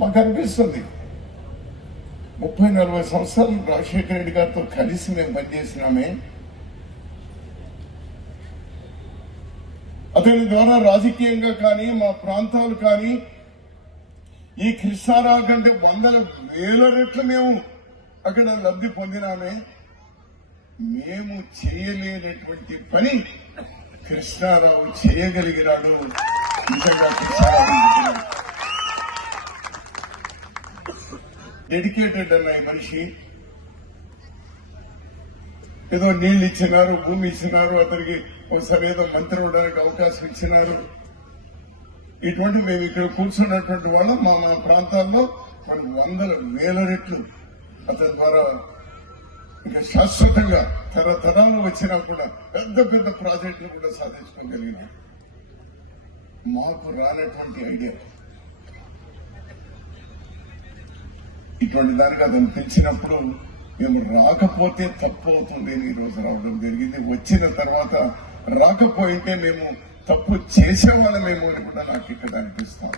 మాకు అనిపిస్తుంది 30-40 సంవత్సరాలు రాజశేఖర రెడ్డి గారితో కలిసి మేము పనిచేసినామే. అతని ద్వారా రాజకీయంగా కానీ మా ప్రాంతాలు కానీ ఈ కృష్ణారావు కంటే 100,000 రెట్లు మేము అక్కడ లబ్ధి పొందినామే. మేము చేయలేనటువంటి పని కృష్ణారావు చేయగలిగినాడు. నిజంగా కృష్ణారావు డెడికేటెడ్ అన్న మనిషి. ఏదో నీళ్లు ఇచ్చినారు, భూమి ఇచ్చినారు, అతనికి ఒకసారి ఏదో మంత్రి ఉండడానికి అవకాశం ఇచ్చినారు. ఇటువంటి మేము ఇక్కడ కూర్చున్నటువంటి వాళ్ళం మా ప్రాంతాల్లో మనకు 100,000 రెట్లు అతని ద్వారా ఇంకా శాశ్వతంగా తరతరాలు వచ్చినా కూడా పెద్ద పెద్ద ప్రాజెక్టులు కూడా సాధించుకోగలిగినాం. మాకు రానటువంటి ఐడియా ఇటువంటి దానికి అతను పిలిచినప్పుడు మేము రాకపోతే తప్పు అవుతుంది అని ఈరోజు రావడం జరిగింది. వచ్చిన తర్వాత రాకపోయింటే మేము తప్పు చేసేవాళ్ళమేమో అని కూడా నాకు ఇక్కడ అనిపిస్తాం.